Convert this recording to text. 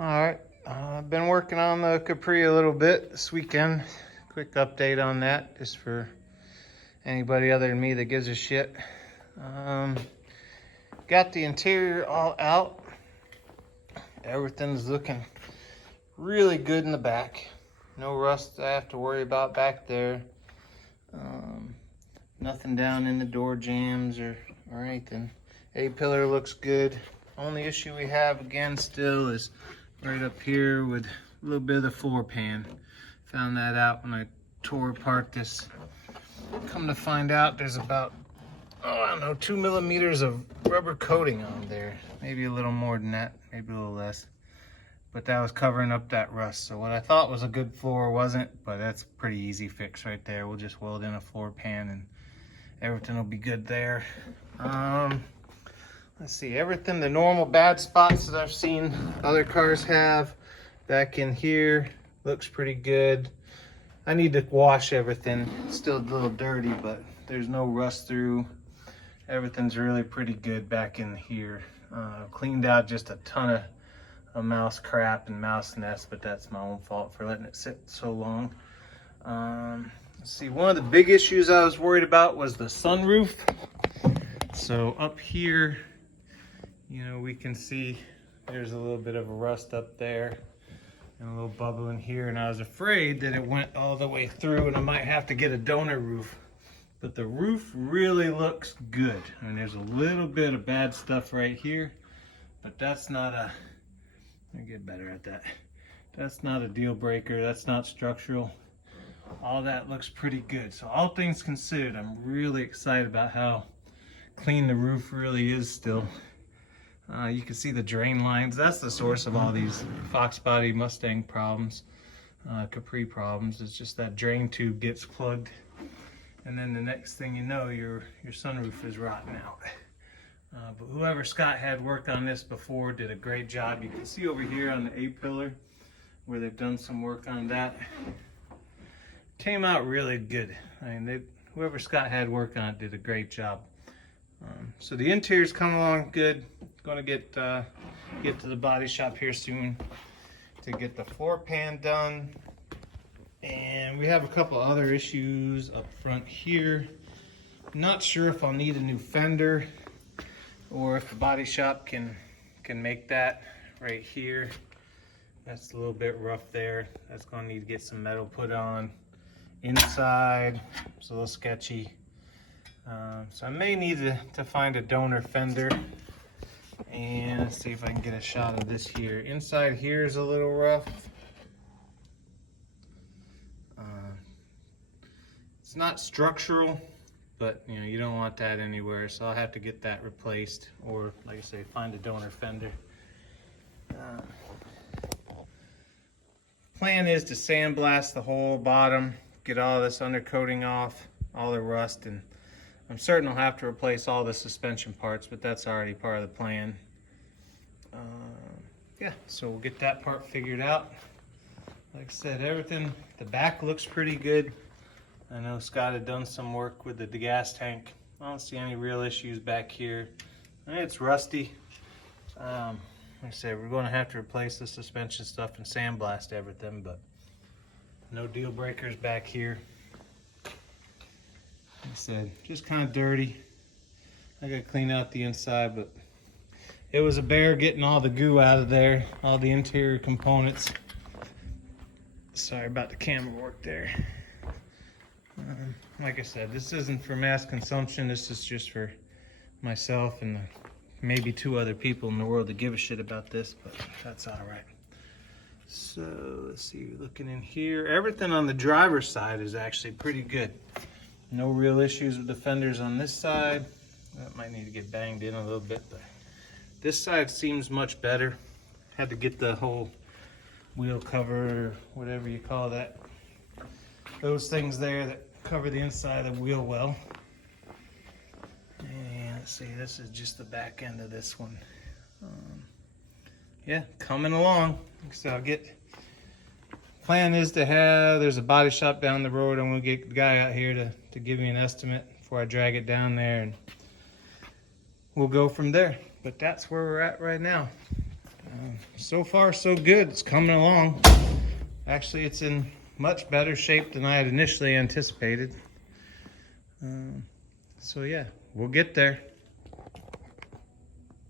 All right, I've been working on the Capri a little bit this weekend. Quick update on that, just for anybody other than me that gives a shit. Um, got the interior all out. Everything's looking really good in the back. No rust I have to worry about back there. Nothing down in the door jams or anything. A-pillar looks good. Only issue we have again still is right up here with a little bit of the floor pan. Found that out when I tore apart this. Come to find out there's about, I don't know, 2 millimeters of rubber coating on there. Maybe a little more than that, maybe a little less. But that was covering up that rust. So what I thought was a good floor wasn't, but that's a pretty easy fix right there. We'll just weld in a floor pan and everything will be good there. Let's see, everything, the normal bad spots that I've seen other cars have back in here looks pretty good. I need to wash everything. It's still a little dirty, but there's no rust through. Everything's really pretty good back in here. Cleaned out just a ton of mouse crap and mouse nests, but that's my own fault for letting it sit so long. Let's see, one of the big issues I was worried about was the sunroof. So up here, you know, we can see there's a little bit of a rust up there and a little bubble in here, and I was afraid that it went all the way through and I might have to get a donor roof. But the roof really looks good. I mean, there's a little bit of bad stuff right here, but that's not a, let me get better at that. That's not a deal breaker, that's not structural. All that looks pretty good. So all things considered, I'm really excited about how clean the roof really is still. You can see the drain lines. That's the source of all these Fox body Mustang problems, Capri problems. It's just that drain tube gets plugged, and then the next thing you know, your sunroof is rotting out. But whoever Scott had worked on this before did a great job. You can see over here on the A-pillar where they've done some work on that. Came out really good. I mean, whoever Scott had work on it did a great job. So the interior's coming along good. Going to get to the body shop here soon to get the floor pan done. And we have a couple other issues up front here. Not sure if I'll need a new fender or if the body shop can make that right here. That's a little bit rough there. That's going to need to get some metal put on. Inside, it's a little sketchy. So I may need to find a donor fender. And let's see if I can get a shot of this here. Inside here is a little rough. It's not structural, but you know, you don't want that anywhere. So I'll have to get that replaced, or like I say, find a donor fender. Plan is to sandblast the whole bottom, get all this undercoating off, all the rust, and I'm certain I'll have to replace all the suspension parts, but that's already part of the plan. Yeah, so we'll get that part figured out. Like I said, everything, the back looks pretty good. I know Scott had done some work with the gas tank. I don't see any real issues back here. It's rusty. Like I said, we're going to have to replace the suspension stuff and sandblast everything, but no deal breakers back here. Like I said, just kind of dirty. I gotta clean out the inside, but it was a bear getting all the goo out of there, all the interior components. Sorry about the camera work there. Like I said, this isn't for mass consumption. This is just for myself and maybe 2 other people in the world that give a shit about this, but that's all right. So let's see, looking in here, everything on the driver's side is actually pretty good. No real issues with the fenders on this side. That might need to get banged in a little bit, but this side seems much better. Had to get the whole wheel cover, or whatever you call that. Those things there that cover the inside of the wheel well. And let's see, this is just the back end of this one. Yeah, coming along. So I'll get, plan is to have, there's a body shop down the road. I'm gonna get the guy out here to give me an estimate before I drag it down there, and we'll go from there. But that's where we're at right now. So far, so good. It's coming along. Actually, it's in much better shape than I had initially anticipated. So yeah, we'll get there.